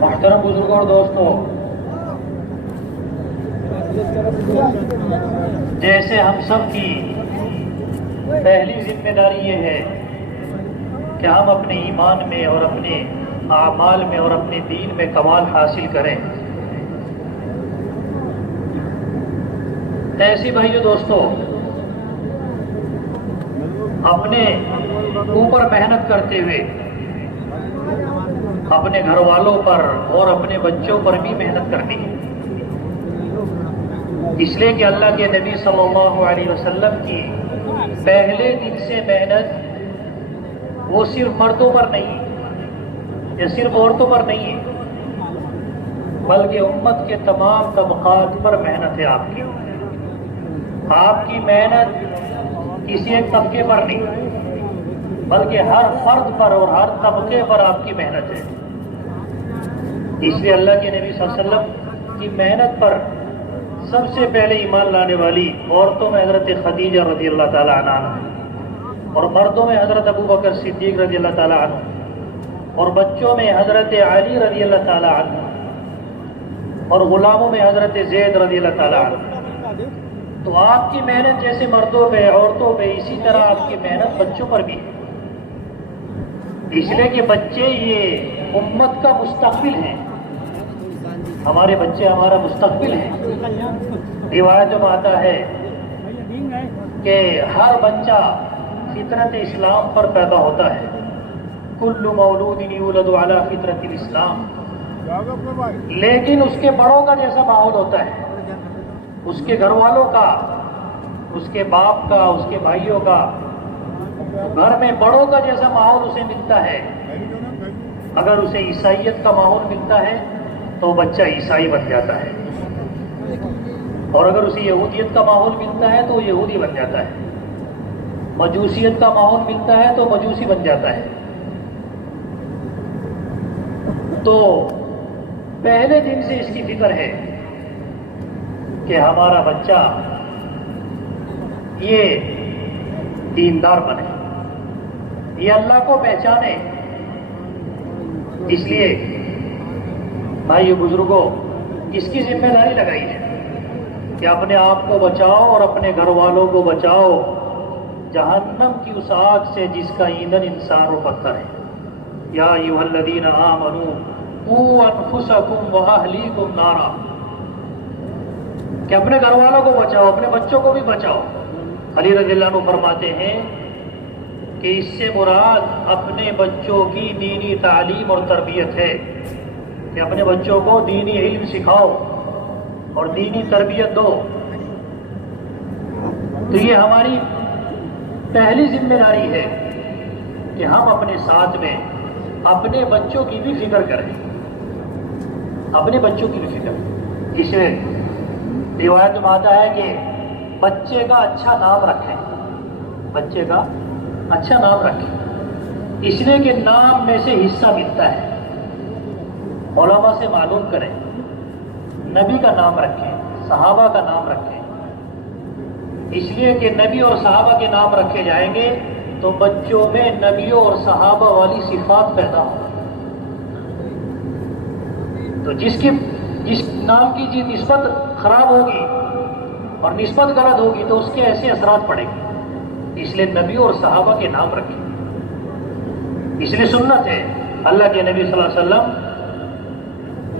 محترم بزرگوں اور دوستوں، جیسے ہم سب کی پہلی ذمہ داری یہ ہے کہ ہم اپنے ایمان میں اور اپنے اعمال میں اور اپنے دین میں کمال حاصل کریں، ایسی بھائیو دوستوں اپنے اوپر محنت کرتے ہوئے اپنے گھر والوں پر اور اپنے بچوں پر بھی محنت کرنی ہے، اس لیے کہ اللہ کے نبی صلی اللہ علیہ وسلم کی پہلے دن سے محنت وہ صرف مردوں پر نہیں یا صرف عورتوں پر نہیں ہے، بلکہ امت کے تمام طبقات پر محنت ہے۔ آپ کی محنت کسی ایک طبقے پر نہیں بلکہ ہر فرد پر اور ہر طبقے پر آپ کی محنت ہے۔ اس لیے اللہ کے نبی صلی اللہ علیہ وسلم کی محنت پر سب سے پہلے ایمان لانے والی عورتوں میں حضرت خدیجہ رضی اللہ تعالی عنہ اور مردوں میں حضرت ابو بکر صدیق رضی اللہ تعالی عنہ اور بچوں میں حضرت علی رضی اللہ تعالی عنہ اور غلاموں میں حضرت زید رضی اللہ تعالی عنہ۔ تو آپ کی محنت جیسے مردوں پہ عورتوں پہ، اسی طرح آپ کی محنت بچوں پر بھی ہے، اس لیے کہ بچے یہ امت کا مستقبل ہیں، ہمارے بچے ہمارا مستقبل ہیں۔ روایت میں آتا ہے کہ ہر بچہ فطرت اسلام پر پیدا ہوتا ہے، کل مولود یولد علی فطرت الاسلام، لیکن اس کے بڑوں کا جیسا ماحول ہوتا ہے، اس کے گھر والوں کا، اس کے باپ کا، اس کے بھائیوں کا، گھر میں بڑوں کا جیسا ماحول اسے ملتا ہے۔ اگر اسے عیسائیت کا ماحول ملتا ہے تو بچہ عیسائی بن جاتا ہے، اور اگر اسے یہودیت کا ماحول ملتا ہے تو وہ یہودی بن جاتا ہے، مجوسیت کا ماحول ملتا ہے تو مجوسی بن جاتا ہے۔ تو پہلے دن سے اس کی فکر ہے کہ ہمارا بچہ یہ دیندار بنے، یہ اللہ کو پہچانے۔ اس لیے بھائی بزرگوں اس کی ذمہ داری لگائی ہے کہ اپنے آپ کو بچاؤ اور اپنے گھر والوں کو بچاؤ جہنم کی اس آگ سے جس کا ایندھن انسان و پتھر ہے۔ یا ایھا الذین آمنوا قوا انفسکم واہلیکم نارا، کہ اپنے گھر والوں کو بچاؤ، اپنے بچوں کو بھی بچاؤ۔ علی رضی اللہ عنہ فرماتے ہیں کہ اس سے مراد اپنے بچوں کی دینی تعلیم اور تربیت ہے، کہ اپنے بچوں کو دینی علم سکھاؤ اور دینی تربیت دو۔ تو یہ ہماری پہلی ذمہ داری ہے کہ ہم اپنے ساتھ میں اپنے بچوں کی بھی فکر کریں، اپنے بچوں کی بھی فکر۔ اس میں روایت میں آتا ہے کہ بچے کا اچھا نام رکھیں، بچے کا اچھا نام رکھیں، اس لیے کہ نام میں سے حصہ ملتا ہے۔ علماء سے معلوم کریں، نبی کا نام رکھیں، صحابہ کا نام رکھیں، اس لیے کہ نبی اور صحابہ کے نام رکھے جائیں گے تو بچوں میں نبیوں اور صحابہ والی صفات پیدا ہوں۔ تو جس نام کی جی نسبت خراب ہوگی اور نسبت غلط ہوگی تو اس کے ایسے اثرات پڑیں گے، اس لیے نبیوں اور صحابہ کے نام رکھیں۔ اس لیے سنت ہے، اللہ کے نبی صلی اللہ علیہ وسلم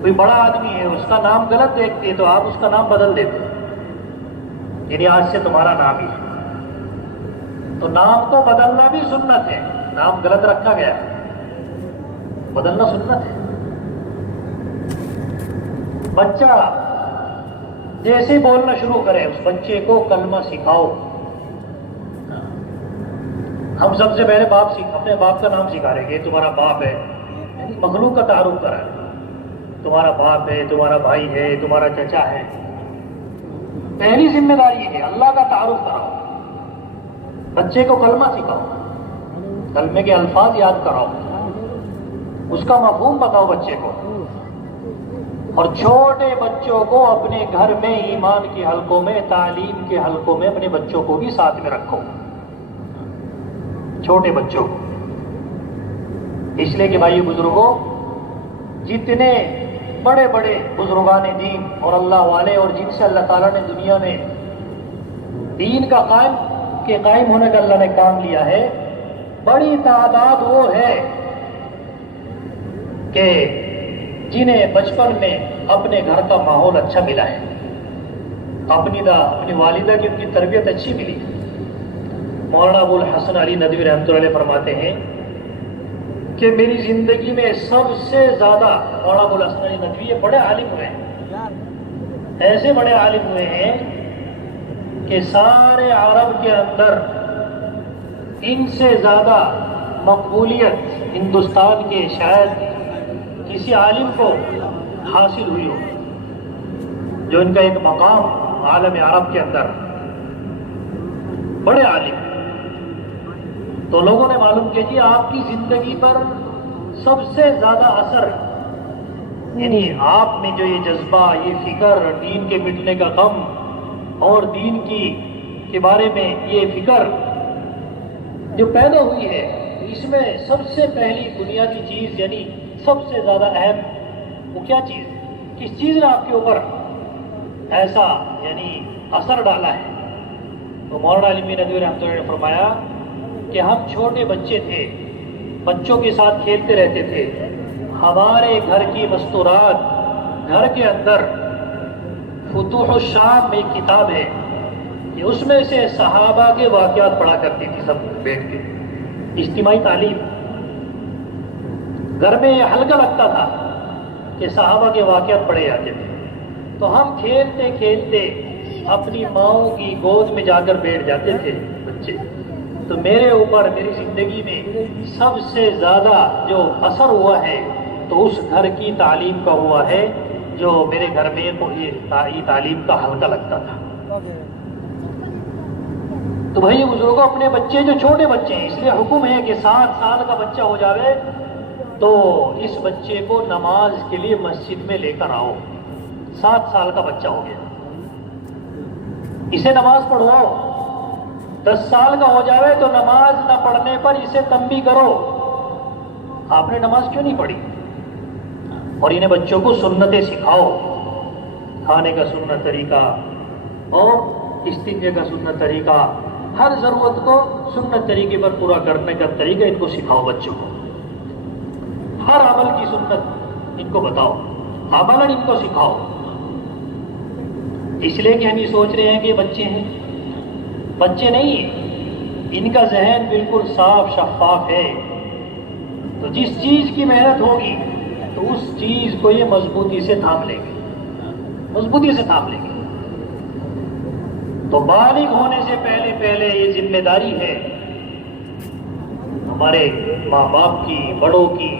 کوئی بڑا آدمی ہے، اس کا نام غلط دیکھتے تو آپ اس کا نام بدل دیتے، یعنی آج سے تمہارا نام ہی ہے۔ تو نام کو بدلنا بھی سنت ہے، نام غلط رکھا گیا بدلنا سنت ہے۔ بچہ جیسے ہی بولنا شروع کرے اس بچے کو کلمہ سکھاؤ۔ ہم سب سے پہلے اپنے باپ کا نام سکھا رہے ہیں، یہ تمہارا باپ ہے، یعنی مخلوق کا تعارف کرا ہے، تمہارا باپ ہے، تمہارا بھائی ہے، تمہارا چچا ہے۔ پہلی ذمہ داری ہے اللہ کا تعارف کراؤ، بچے کو کلمہ سکھاؤ، کلمے کے الفاظ یاد کراؤ، اس کا مفہوم بتاؤ بچے کو، اور چھوٹے بچوں کو اپنے گھر میں ایمان کے حلقوں میں، تعلیم کے حلقوں میں اپنے بچوں کو بھی ساتھ میں رکھو، چھوٹے بچوں کو۔ اس لیے کہ بھائی بزرگوں جتنے بڑے بڑے بزرگان دین اور اللہ والے اور جن سے اللہ تعالیٰ نے دنیا میں دین کا قائم ہونے کا اللہ نے کام لیا ہے، بڑی تعداد وہ ہے کہ جنہیں بچپن میں اپنے گھر کا ماحول اچھا ملا ہے، اپنی والدہ کی ان کی تربیت اچھی ملی۔ مولانا ابو الحسن علی ندوی رحمۃ اللہ علیہ فرماتے ہیں کہ میری زندگی میں سب سے زیادہ مولانا ابو الحسن علی ندوی یہ بڑے عالم ہوئے ہیں، ایسے بڑے عالم ہوئے ہیں کہ سارے عرب کے اندر ان سے زیادہ مقبولیت ہندوستان کے شاید کسی عالم کو حاصل ہوئی ہو، جو ان کا ایک مقام عالم عرب کے اندر، بڑے عالم۔ تو لوگوں نے معلوم کیا کہ آپ کی زندگی پر سب سے زیادہ اثر، یعنی آپ میں جو یہ جذبہ، یہ فکر، دین کے مٹنے کا غم اور دین کے بارے میں یہ فکر جو پیدا ہوئی ہے، اس میں سب سے پہلی بنیادی چیز یعنی سب سے زیادہ اہم وہ کیا چیز، کس چیز نے آپ کے اوپر ایسا یعنی اثر ڈالا ہے؟ تو مولانا علی ندوی رحمۃ اللہ نے فرمایا کہ ہم چھوٹے بچے تھے، بچوں کے ساتھ کھیلتے رہتے تھے، ہمارے گھر کی مستورات، گھر کے اندر فتوح الشام میں ایک کتاب ہے کہ اس میں سے صحابہ کے واقعات پڑھا کرتی تھی سب بیٹھ کے، اجتماعی تعلیم۔ گھر میں یہ ہلکا لگتا تھا کہ صحابہ کے واقعات پڑھے جاتے تھے، تو ہم کھیلتے کھیلتے اپنی ماؤں کی گود میں جا کر بیٹھ جاتے تھے بچے۔ تو میرے اوپر میری زندگی میں سب سے زیادہ جو اثر ہوا ہے تو اس گھر کی تعلیم کا ہوا ہے، جو میرے گھر میں یہ تعلیم کا ہلکا لگتا تھا۔ تو بھائی بزرگوں، اپنے بچے جو چھوٹے بچے ہیں، اس لیے حکم ہے کہ 7 سال کا بچہ ہو جاوے تو اس بچے کو نماز کے لیے مسجد میں لے کر آؤ۔ 7 سال کا بچہ ہو گیا، اسے نماز پڑھواؤ۔ 10 سال کا ہو جاوے تو نماز نہ پڑھنے پر اسے تنبیہ کرو، آپ نے نماز کیوں نہیں پڑھی؟ اور انہیں بچوں کو سنتیں سکھاؤ، کھانے کا سنت طریقہ اور استنجے کا سنت طریقہ، ہر ضرورت کو سنت طریقے پر پورا کرنے کا طریقہ ان کو سکھاؤ بچوں کو۔ ہر عمل کی سنت ان کو بتاؤ، عملاً ان کو سکھاؤ۔ اس لیے کہ ہم یہ سوچ رہے ہیں کہ بچے ہیں، بچے نہیں، ان کا ذہن بالکل صاف شفاف ہے، تو جس چیز کی محنت ہوگی تو اس چیز کو یہ مضبوطی سے تھام لیں گے، مضبوطی سے تھام لیں گے۔ تو بالغ ہونے سے پہلے یہ ذمہ داری ہے ہمارے ماں باپ کی، بڑوں کی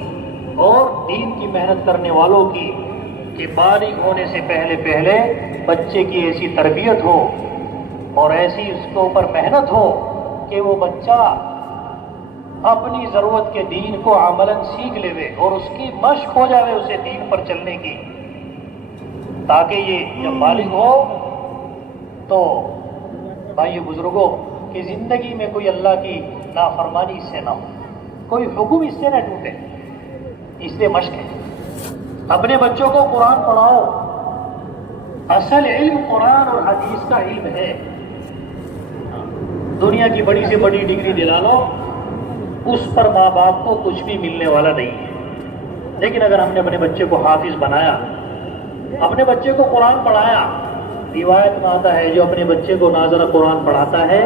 اور دین کی محنت کرنے والوں کی، کہ بالغ ہونے سے پہلے بچے کی ایسی تربیت ہو اور ایسی اس کے اوپر محنت ہو کہ وہ بچہ اپنی ضرورت کے دین کو عملاً سیکھ لے اور اس کی مشق ہو جائے اسے دین پر چلنے کی، تاکہ یہ جب بالغ ہو تو بھائی بزرگوں کی زندگی میں کوئی اللہ کی نافرمانی اس سے نہ ہو، کوئی حکم اس سے نہ ٹوٹے۔ اس لیے مشق ہے، اپنے بچوں کو قرآن پڑھاؤ۔ اصل علم قرآن اور حدیث کا علم ہے۔ دنیا کی بڑی سے بڑی ڈگری دلا لو، اس پر ماں باپ کو کچھ بھی ملنے والا نہیں ہے۔ لیکن اگر ہم نے اپنے بچے کو حافظ بنایا، اپنے بچے کو قرآن پڑھایا، روایت میں آتا ہے جو اپنے بچے کو ناظرہ قرآن پڑھاتا ہے،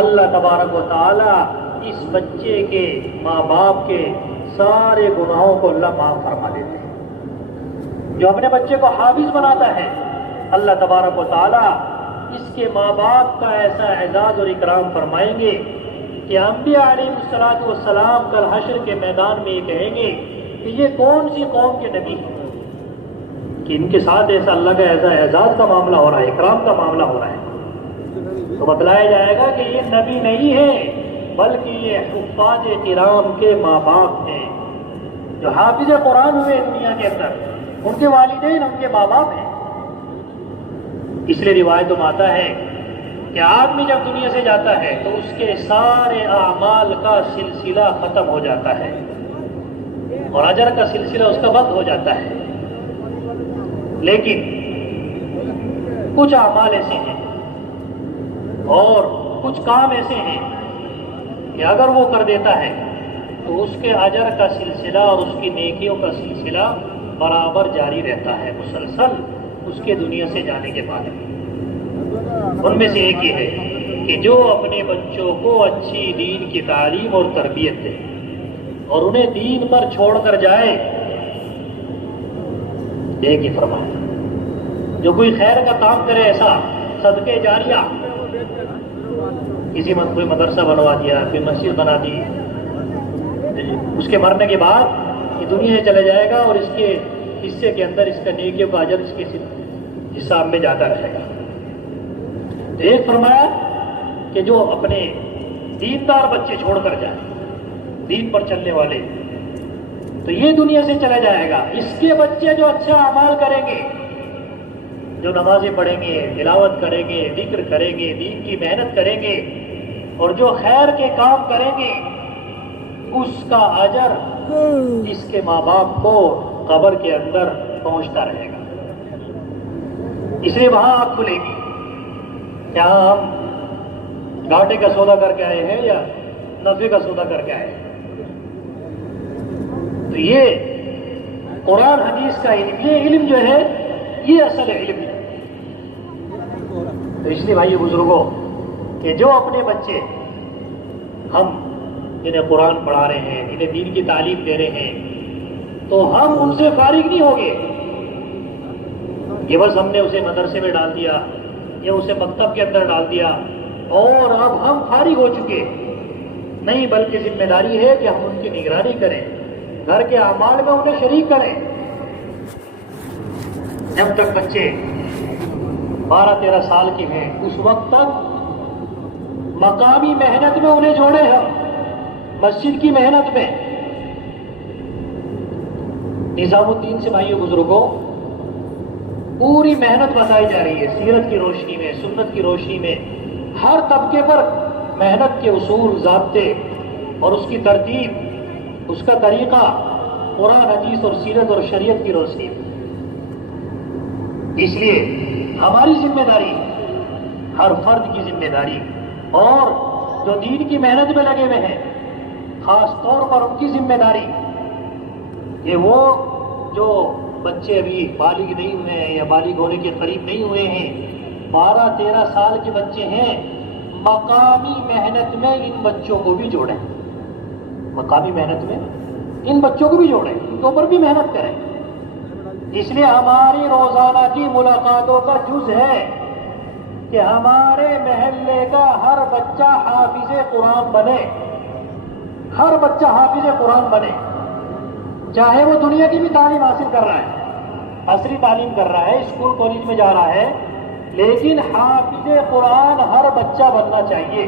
اللہ تبارک و تعالی اس بچے کے ماں باپ کے سارے گناہوں کو اللہ معاف فرما دیتے ہیں۔ جو اپنے بچے کو حافظ بناتا ہے، اللہ تبارک و تعالی اس کے ماں باپ کا ایسا اعزاز اور اکرام فرمائیں گے کہ انبیاء علیہ الصلوۃ والسلام کل حشر کے میدان میں یہ کہیں گے کہ یہ کون سی قوم کے نبی ہیں کہ ان کے ساتھ ایسا اللہ کا ایسا اعزاز کا معاملہ ہو رہا ہے، اکرام کا معاملہ ہو رہا ہے۔ تو بتلایا جائے گا کہ یہ نبی نہیں ہے، بلکہ یہ حفاظ کرام کے ماں باپ ہیں، جو حافظ قرآن ہوئے دنیا کے اندر، ان کے والدین ان کے ماں باپ ہیں۔ اس لیے روایتوں میں آتا ہے کہ آدمی جب دنیا سے جاتا ہے تو اس کے سارے اعمال کا سلسلہ ختم ہو جاتا ہے، اور اجر کا سلسلہ اس کا بند ہو جاتا ہے. لیکن کچھ اعمال ایسے ہیں اور کچھ کام ایسے ہیں کہ اگر وہ کر دیتا ہے تو اس کے اجر کا سلسلہ اور اس کی نیکیوں کا سلسلہ برابر جاری رہتا ہے مسلسل اس کے دنیا سے جانے کے بعد. ان میں سے ایک یہ ہے کہ جو اپنے بچوں کو اچھی دین کی تعلیم اور تربیت دے اور انہیں دین پر چھوڑ کر جائے. ایک ہی فرمایا جو کوئی خیر کا کام کرے ایسا صدقے جاریہ، کسی کوئی مدرسہ بنوا دیا، کوئی مسجد بنا دی، اس کے مرنے کے بعد یہ دنیا سے چلا جائے گا اور اس کے حصے کے اندر اس کا نیکیوں کا اجر اس کے حساب میں جاتا رہے گا. تو ایک فرمایا کہ جو اپنے دیندار بچے چھوڑ کر جائے، دین پر چلنے والے، تو یہ دنیا سے چلا جائے گا. اس کے بچے جو اچھا اعمال کریں گے، جو نمازیں پڑھیں گے، تلاوت کریں گے، ذکر کریں گے، دین کی محنت کریں گے اور جو خیر کے کام کریں گے، اس کا اجر اس کے ماں باپ کو قبر کے اندر پہنچتا رہے گا. اس لیے وہاں آنکھ کھلے گی کیا ہم گھاٹے کا سودا کر کے آئے ہیں یا نفع کا سودا کر کے آئے ہیں. تو یہ قرآن حدیث کا علم، یہ علم جو ہے یہ اصل علم ہے. تو اس لیے بھائی بزرگوں کہ جو اپنے بچے ہم جنہیں قرآن پڑھا رہے ہیں، جنہیں دین کی تعلیم دے رہے ہیں، تو ہم ان سے فارغ نہیں ہوں گے کہ بس ہم نے اسے مدرسے میں ڈال دیا یا اسے مکتب کے اندر ڈال دیا اور اب ہم فارغ ہو چکے. نہیں، بلکہ ذمہ داری ہے کہ ہم ان کی نگرانی کریں، گھر کے اعمال میں انہیں شریک کریں. جب تک بچے 12-13 سال کے ہیں اس وقت تک مقامی محنت میں انہیں جوڑے ہم، مسجد کی محنت میں. نظام الدین سے بھائیو بزرگوں پوری محنت بتائی جا رہی ہے، سیرت کی روشنی میں، سنت کی روشنی میں، ہر طبقے پر محنت کے اصول، ضابطے اور اس کی ترتیب، اس کا طریقہ قرآن حدیث اور سیرت اور شریعت کی روشنی میں. اس لیے ہماری ذمہ داری، ہر فرد کی ذمہ داری، اور جو دین کی محنت میں لگے ہوئے ہیں خاص طور پر ان کی ذمہ داری کہ وہ جو بچے ابھی بالغ نہیں ہوئے ہیں یا بالغ ہونے کے قریب نہیں ہوئے ہیں، 12-13 سال کے بچے ہیں، مقامی محنت میں ان بچوں کو بھی جوڑیں. مقامی محنت میں ان بچوں کو بھی جوڑیں، ان کے اوپر بھی محنت کریں. اس لیے ہماری روزانہ کی ملاقاتوں کا جز ہے کہ ہمارے محلے کا ہر بچہ حافظ قرآن بنے، ہر بچہ حافظ قرآن بنے، چاہے وہ دنیا کی بھی تعلیم حاصل کر رہا ہے، عصری تعلیم کر رہا ہے، اسکول کالج میں جا رہا ہے، لیکن حافظ قرآن ہر بچہ بننا چاہیے.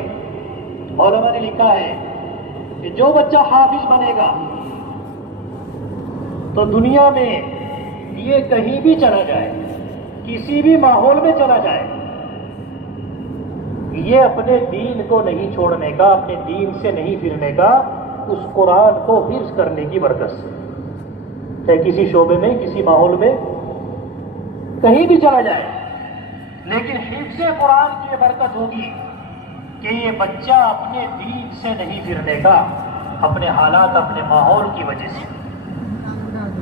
علماء نے لکھا ہے کہ جو بچہ حافظ بنے گا تو دنیا میں یہ کہیں بھی چلا جائے، کسی بھی ماحول میں چلا جائے، یہ اپنے دین کو نہیں چھوڑنے کا، اپنے دین سے نہیں پھرنے کا، اس قرآن کو حفظ کرنے کی برکت سے، چاہے کسی شعبے میں، کسی ماحول میں کہیں بھی چلا جائے، لیکن حفظ قرآن کی یہ برکت ہوگی کہ یہ بچہ اپنے دین سے نہیں پھرنے کا، اپنے حالات، اپنے ماحول کی وجہ سے.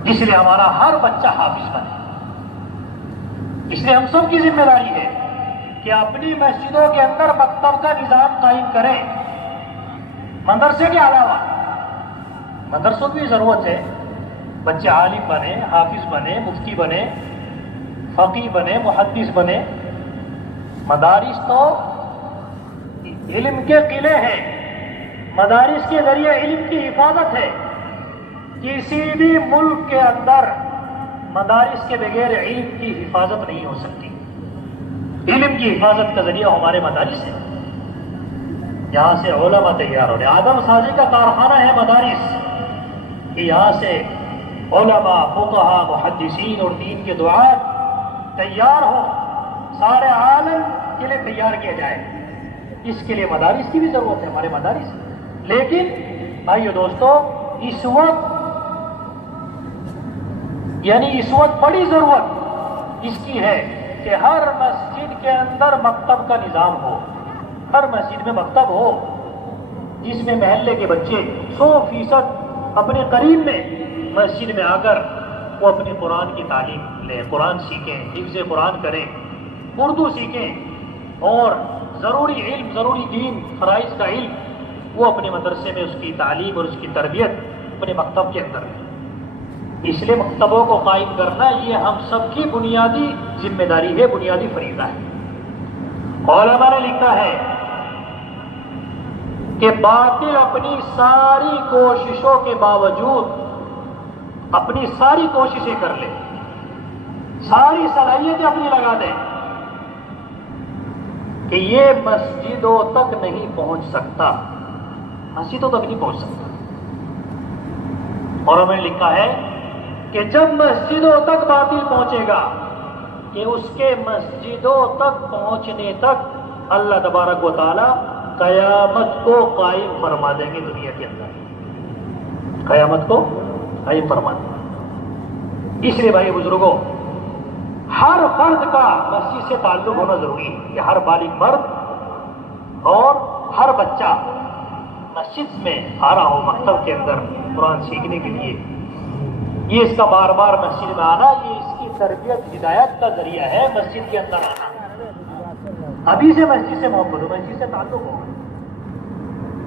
اس لیے ہمارا ہر بچہ حافظ بنے. اس لیے ہم سب کی ذمہ داری ہے کہ اپنی مسجدوں کے اندر مکتب کا نظام قائم کریں. مدرسے کے علاوہ مدرسوں کی ضرورت ہے، بچے عالم بنے، حافظ بنے، مفتی بنے، فقیہ بنے، محدث بنے. مدارس تو علم کے قلعے ہیں، مدارس کے ذریعے علم کی حفاظت ہے. کسی بھی ملک کے اندر مدارس کے بغیر علم کی حفاظت نہیں ہو سکتی. علم کی حفاظت کا ذریعہ ہمارے مدارس ہے. یہاں سے علماء تیار ہو رہے، آدم سازی کا کارخانہ ہے مدارس، کہ یہاں سے علماء، فقہاء، محدثین اور دین کے دعات تیار ہو، سارے عالم کے لیے تیار کیا جائے. اس کے لیے مدارس کی بھی ضرورت ہے، ہمارے مدارس. لیکن بھائیو دوستو، اس وقت یعنی اس وقت بڑی ضرورت اس کی ہے کہ ہر مسجد کے اندر مکتب کا نظام ہو، ہر مسجد میں مکتب ہو جس میں محلے کے بچے 100% اپنے قریب میں مسجد میں آ کر وہ اپنی قرآن کی تعلیم لیں، قرآن سیکھیں، حفظ قرآن کریں، اردو سیکھیں، اور ضروری علم، ضروری دین فرائض کا علم وہ اپنے مدرسے میں اس کی تعلیم اور اس کی تربیت اپنے مکتب کے اندر ہے۔ اس لیے مکتبوں کو قائم کرنا یہ ہم سب کی بنیادی ذمہ داری ہے، بنیادی فریضہ ہے۔ علماء نے لکھا ہے کہ باطل اپنی ساری کوششوں کے باوجود اپنی ساری کوششیں کر لے، ساری صلاحیتیں اپنی لگا دے کہ یہ مسجدوں تک نہیں پہنچ سکتا، مسجدوں تک نہیں پہنچ سکتا۔ اور ہمیں لکھا ہے کہ جب مسجدوں تک باطل پہنچے گا کہ اس کے مسجدوں تک پہنچنے تک اللہ تبارک و تعالی قیامت کو قائم فرما دیں گے دنیا کے اندر، قیامت کو قائم فرما دیں گے۔ اس لیے بھائی بزرگوں، ہر فرد کا مسجد سے تعلق ہونا ضروری ہے کہ ہر بالغ مرد اور ہر بچہ مسجد میں آ رہا ہو، مکتب کے اندر قرآن سیکھنے کے لیے، یہ اس کا بار بار مسجد میں آنا یہ اس کی تربیت ہدایت کا ذریعہ ہے۔ مسجد کے اندر آنا، ابھی سے مسجد سے محبت ہو، مسجد سے تعلق ہو۔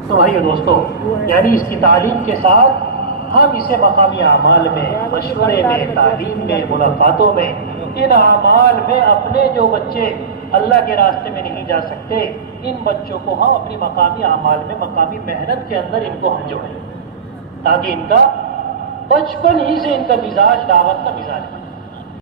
تو بھائی دوستو، یعنی اس کی تعلیم کے ساتھ ہم اسے مقامی اعمال میں، مشورے میں، تعلیم میں، ملاقاتوں میں، ان اعمال میں اپنے جو بچے اللہ کے راستے میں نہیں جا سکتے ان بچوں کو ہم اپنی مقامی اعمال میں، مقامی محنت کے اندر ان کو ہم جوڑیں، تاکہ ان کا بچپن ہی سے ان کا مزاج دعوت کا مزاج بنے۔